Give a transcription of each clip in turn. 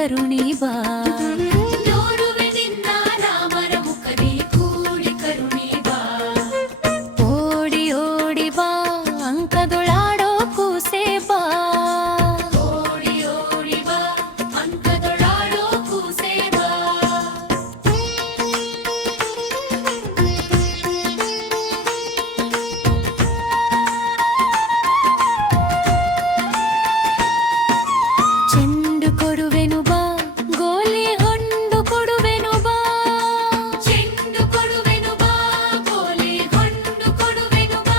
ಕರುಣಿ ಬಾ ನೋಡುವೆ ನಿನ್ನ ರಾಮರ ಮುಖದಿ ಕೂಡಿ ಕರುಣಿ ಬಾ ಓಡಿ ಓಡಿ ಬಾ ಅಂಕದೊಳಾಡೋ ಕೂಸೆ ಬಾ ಓಡಿ ಓಡಿ ಬಾ ಅಂಕದೊಳಾಡೋ ಕೂಸೆ ಬಾ ಚೆಂಡು ಕೊಡುವೆನು ಬಾ ಗೋಲಿ ಹೊಂಡು ಕೊಡುವೆನು ಬಾ ಚೆಂಡು ಕೊಡುವೆನು ಬಾ ಗೋಲಿ ಹೊಂಡು ಕೊಡುವೆನು ಬಾ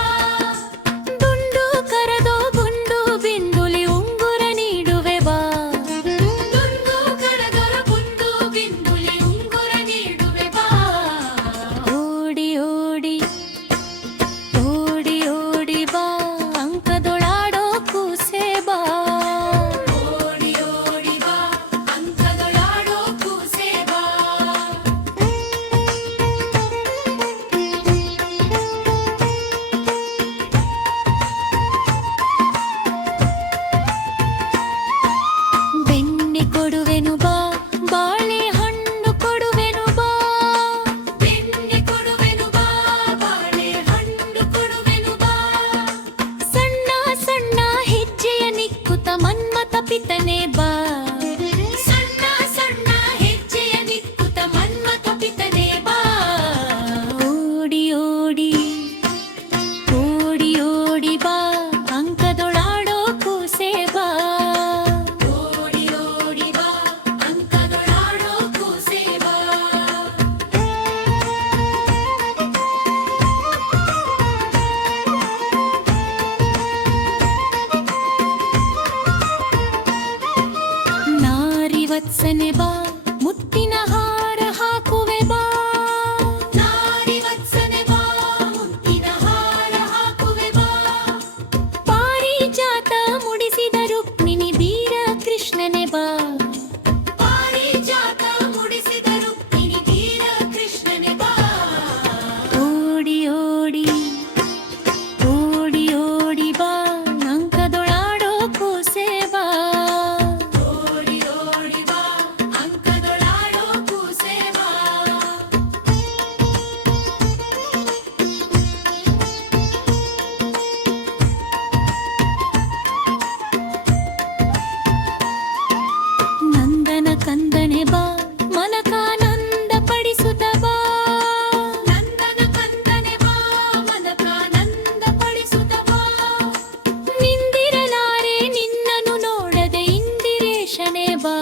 ದುಂಡು ಕರದೋ ಗುಂಡು ಬಿಂದುಲಿ ಉಂಗುರ ನೀಡುವೆ ಬಾ ದುಂಡು ಕರದೊರ ಗುಂಡು ಬಿಂದುಲಿ ಉಂಗುರ ನೀಡುವೆ ಬಾ ಓಡಿ ಓಡಿ ಓಡಿ ಓಡಿ ಬಾ ಅಂಕದೊಳಾಡೋ ಕೂಸೆ ಬಾ ಓಡಿ ಓಡಿ ಬಾ ಅಂಕದೊಳಾಡೋ ಕೂಸೆ ಬಾ ಬೆಣ್ಣೆ ಕೊಡುವೆನು ಬಾ ಬಾಳೆ ಹಣ್ಣು ಕೊಡುವೆನು ಬಾ ಬೆಣ್ಣೆ ಕೊಡುವೆನು ಬಾ ಬಾಳೆ ಹಣ್ಣು ಕೊಡುವೆನು ಬಾ ಸಣ್ಣ ಸಣ್ಣ ಹೆಜ್ಜೆಯ ನಿಕ್ಕುತ ಮನ್ಮತ ಪಿತನೆ ಬಾ ಸಣ್ಣ ಸಣ್ಣ ಹೆಜ್ಜೆಯ ನಿಕ್ಕುತ ಮನ್ಮಥ ಪಿತನೆ ಬಾ ಓಡಿ ಓಡಿ ಓಡಿ ಓಡಿ ಬಾ ಅಂಕದೊಳಾಡೋ ಕೂಸೆ ಬಾ ಓಡಿ ಓಡಿ ಬಾ ಅಂಕದೊಳಾಡೋ ಕೂಸೆ ಬಾ ನಾರಿ ವತ್ಸನೆ ಬಾ ಮುತ್ತಿನ ಹಾರ ಹಾಕುವೆ ಬಾ ನಾರಿ ವತ್ಸನೆ ಬಾ ಮುತ್ತಿನ ಹಾರ ಹಾಕುವೆ ಬಾ ಪಾರಿಜಾತ ಮುಡಿಸಿದ ರುಕ್ಮಿಣಿ ಬೀರ ಕೃಷ್ಣನೆ ಬಾ ಪಾರಿಜಾತ ಮುಡಿಸಿದ ರುಕ್ಮಿಣಿ ವೀರ ಕೃಷ್ಣನೆ ಬಾ ಓಡಿ ಓಡಿ ಓಡಿ ಓಡಿ ಬಾ ಅಂಕದೊಳಾಡೋ ಕೂಸೆ ಬಾ ಓಡಿ ಓಡಿ ಬಾ ಅಂಕದೊಳಾಡೋ ಕೂಸೆ ಬಾ ನಂದನ ಕಂದನೆ ಬಾ ಮನಕಾನಂದ ಪಡಿಸುತ್ತ ಬಾ ನಂದನ ಕಂದನೆ ಬಾ ಮನಕಾನಂದ ಪಡಿಸುತ್ತ ಬಾ ನಿಂದಿರಲಾರೆ ನಿನ್ನನು ನೋಡದೆ ಇಂದಿರೇಶನೆ ಬಾ